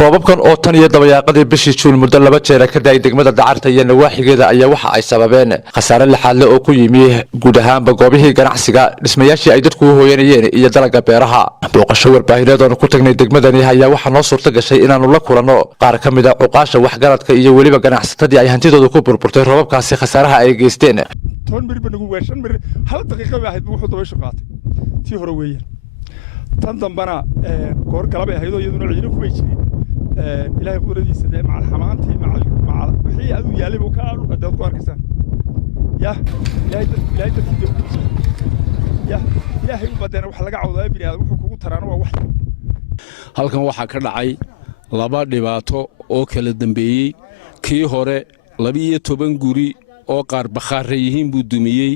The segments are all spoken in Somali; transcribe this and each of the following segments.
roobabkan oo tan iyo dabayaaqadii bishii Juun muddo 2 jeer ka daay degmada Dacarta iyo nawaaxigeeda ayaa waxa ay sababeen khasaare lixaad leh oo ku yimi guud ahaanba goobihii ganacsiga dhismayaashii ay dadku u hooyanayeen iyo dalagga beeraha booqasho warbaahineed oo ku tagnay degmadani ayaa waxa noo suurta gashay inaanu la kulanno qaar ka mid ah cuqaasha waxgaradka iyo waliba ganacsatadii ay hantidooda ku burburtay roobabkaasi khasaaraha ay geysteen hal daqiiqo ahayd wuxuu dabaysho qaatay tii hore weeyaan tan dambana goor galabay ahayd oo iyaduna ciidan ku bay jireen ilaahay qudradiisa de macal xamaantii macal wixii aad u yaalay buu ka aad dad ku arkaysan ilaahay u badana wax laga cawdaa bini'aadam wuxuu kugu taraana waa wax halkan waxa ka dhacay laba dhibaato oo kala dambeeyay kii hore 12 guri oo qaar bakhaar yihiin buu dumiyay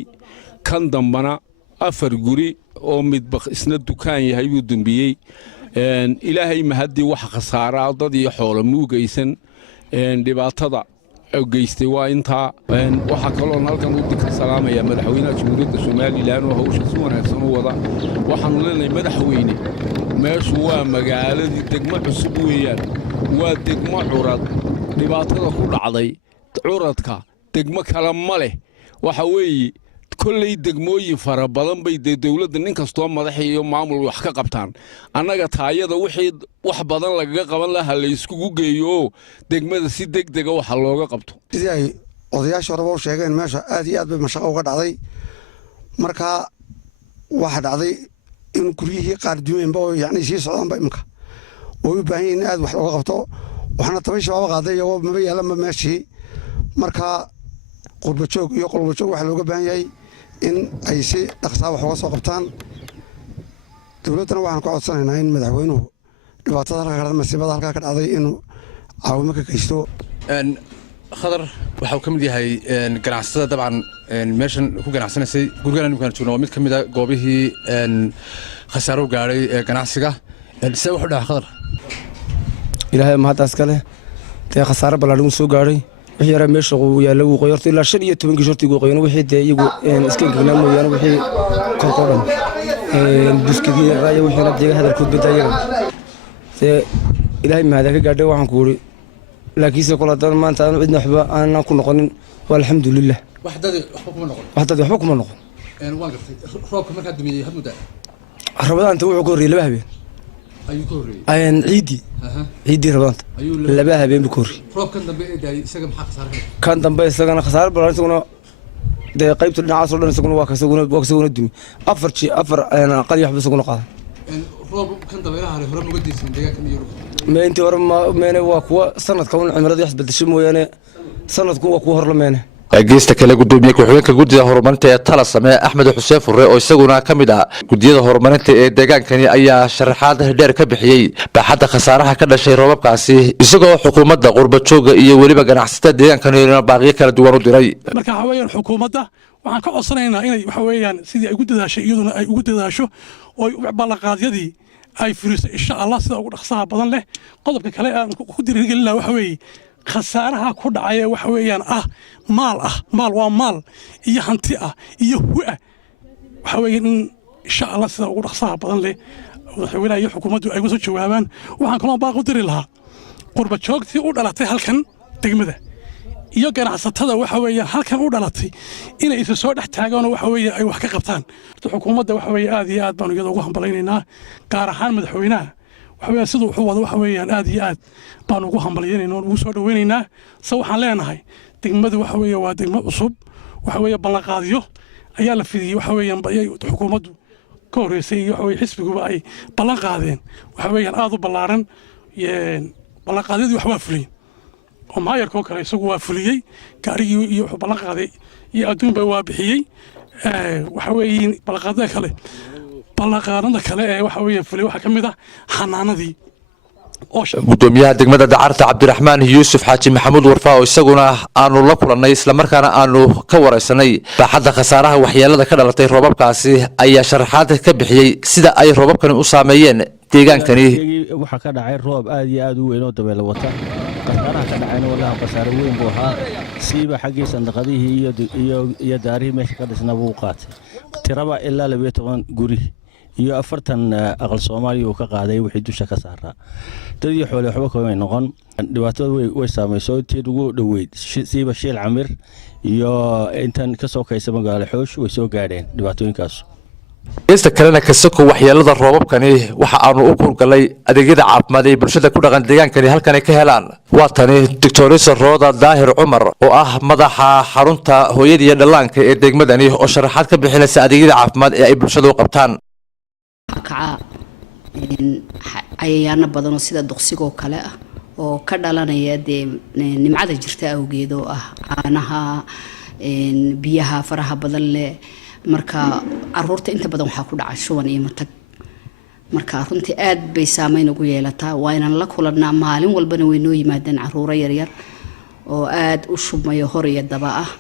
kan dambana 4 guri oo midba isna dukaan yahay buu dumbiyay ilaahay mahadii wax khasaara dad iyo xoolo muugaysan dhibaatada oo geystay waa inta waxa kale oo halkan u dikar salaamaya madaxweynaha Jamhuuriyadda Soomaaliland oo hawsha si wanaagsan u wada waxaan leenahay madaxweyne meeshu waa magaaladii degmo cusub weeyaan waa degmo curad dhibaatada ku dhacday curadka degmo kala ma leh waxa weeye كل دقموي فربلن بيد دولة نين كستوم مدحي يوم معمول وحكا قبطان أنا قطعية ده وحيد وحبضن لقى قبل لها اللي يسكوجو جيو دقمة سيد دق وحلوقة قبطو. زي قضية شربوا شيئين ماشى آدي أدب مشاق وقد عضي مركا واحد عضي إن كليه قارديو إنبو يعني شيء صعب بيمك ويبين أد وحلوقة قبطو وحنا طبيعي شباب قاضي يوم مبي لما ماشي مركا قرب شوك يقرب شوك وحلوقة بيني إن أي شيء أقصى وحوص وقبطان دولتنا وعن قاعد صنعنا إن مدحوينه لبعضها الغرض مسيبات هالك كان عضي إنه عوامك كيشتو إن خضر وحكم دي هاي إن جناحسة طبعا إن ماشن هو جناحسنا سي قولنا إنه كان شو نوميت كم ده جوابه إن خسارة جاري جناحسة السوي حدا خضر إلى ما تسكله تي خسارة بلادون سو جاري وحي رميش ويالو غيرت إلا شرية تبين جرتي وغيرنا وحي يجو إسكين كلام ويانا وحي كقرن بس كذي رأي وحي نبدي هذا الكود بداية إلهي ما هذا كقدر وعن كوري لكن سكولة دار ما أنت عندنا حبا أنا كنا قانون والحمد لله وحدة حكم النقل واقف روك ما كان دمي هم ده رمضان أنت وعكوري لبهبي أين عيدي عيدي رمضان لبها بين بكوري روب كان دم بيداي سجن حق صار كان دم بيد سجن خسارة بلان سجنا ده قيبت الناس ولا سجنا واك سجنا الدم أفر شيء أفر أنا قد يحب سجنا قاعد روب كان دم يلاه على هرم مقدس من دقيقة كم يورو ما أنت ورم ما أنا واقوى سنة كون عمره يحسب الشم ويانا سنة كون واقوى هرم أنا geesta kale gudoomiye ku-xigeenka guddiga horumarinta ee tala samee Axmed Xuseen Furre oo isaguna ka mid ah guddiyada horumarinta ee deegaankani ayaa sharaxaad dheer ka bixiyay baaxadda khasaaraha ka dhashay roobabkaasi isagoo xukuumadda qurba jooga iyo waliba ganacsatada deegaankani baaqiyo kala duwan u diray marka haween xukuumadda waxaan ka codsanaynaa inay waxa weeyaan sidii ay ugu dadaashay iyaduna ay ugu dadaasho oo balaqaadyadii ay fuliso insha Allah sida ugu dhaqsaha badan leh qodobka kale aan ku dirigelina waxa weeye khasaaraha ku dhacay waxa weeyaan maal waa maal iyo hanti ah iyo huwa waxa weeyaan insha Allah sida ugu dhaqsaha badan leh madaxweynaha iyo xukuumaddu ay uga soo jawaabaan waxaan kaloo baaq u diri lahaa qurba joogtii u dhalatay halkan degmada iyo ganacsatada waxa weeyaan halkan u dhalatay inay isu soo dhex taagaan waxa weeyaan ay wax ka qabtaan xukuumadda waxa weeyaan aad iyo aad baan iyada ugu hambaleynaynaa gaar ahaan madaxweynaha waxaweyaan sidoo wuxuu wada waxa weeyaan aad iyo aad baan ugu hambalyeynayna ugu soo dhaweynaynaa sa waxaan leenahay degmadu waxa weeye waa degmo cusub waxa weeye ballanqaadyo ayaa la fidiyey waxa weeyaan xukuumaddu ka horeysay iyo waxa weeye xisbiguba ay ballan qaadeen waxa weeyaan aad u ballaaran ballanqaadyadii wax waa fuliyeen oo maayarkoo kale isagu waa fuliyey gaarigii iyo wuxuu ballan qaaday iyo adduunba waa bixiyey waxa weeye ballanqaadyada kale ballanqaadada kale ee waxa weeye fulay waxa kamid ah xanaanadii gudoomiyaha degmada Dacarta Cabdiraxmaan Yuusuf Xaaji Maxamuud Warfaa oo isaguna aanu la kulanay isla markaana aanu ka wareysanay baaxadda khasaaraha waxyeelada ka dhalatay roobabkaasi ayaa sharaxaad ka bixiyay sida ay roobabkani u saameeyeen deegaankani waxa ka dhacay roob aad iyo aad u weyn oo dabeel wata khasaaraha ka dhacayna wallahi khasaaro weyn buu ahaa siiba xagii sanadqadihii iyo daarihii meesha ka dhisnaa buu qaatay tiraba ilaa 12 guri iyo 40 aqal Soomaaliya oo ka qaaday wixii dusha ka saaraa dadii xoolo waxba kooban noqon dhibaatada way saameysay tii ugu dhaweyd siiba Shiil Camir iyo intan ka soo kaysa magaalo Xoosh way soo gaadheen dhibaatooyinkaas geesta kalena kasako waxyeelada roobabkani waxa aanu u kurgalay adeegyada caafimaad ee bulshada ku dhaqan deegaankani halkan ay ka helaan waa tani Doctoresa Rooda Daahir Cumar oo ah madaxa xarunta hooyada iyo dhallaanka ee degmadani oo sharaxaad ka bixinaysa adeegyada caafimaad ee ay bulshadu u qabtaan cayayaano badan oo sida duqsiga oo kale ah oo ka dhalanaya nimcada jirta awgeed oo ah caanaha biyaha faraha badan leh marka caruurta inta badan waxa ku dhacay shuban iyo matag marka runtii aad bay saameyn ugu yeelataa waa inaan la kulanaa maalin walbana way noo yimaadaan caruuro yar yar oo aad u shubmayo hor iyo daba ah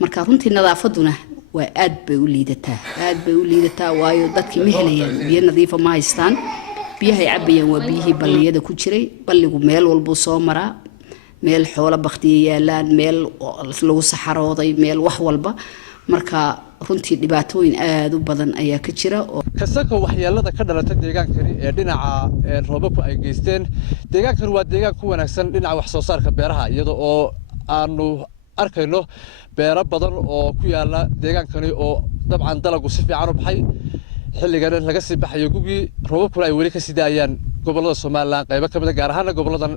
marka runtii nadaafaduna waa aad bay u liidataa waayo dadkii ma helayaan biyo nadiif ah ma haystaan biyaha ay cabayaan waa biyihii balliyada ku jiray balligu meel walba soo maraa meel xoolo baqtiye yaalaan meel lagu saxarooday meel wax walba marka runtii dhibaatooyin aad u badan ayaa ka jira oo kasako waxyeelada ka dhalata deegaankani ee dhinaca roobabku ay geysteen deegaankan waa deegaan ku wanaagsan dhinaca wax soo saarka beeraha iyada oo aanu arkayno beero badan oo ku yaala deegaankani oo dabcan dalagu si fiican u baxay xilligan laga sii baxayo gugii roobabkuna ay weli ka sii daayaan gobolada Soomaaliland qaybo ka mid ah gaar ahaan goboladan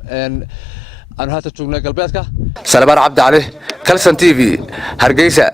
aanu hadda joognay galbeedka Salmaan Cabdi Cali Kalsan TV Hargeysa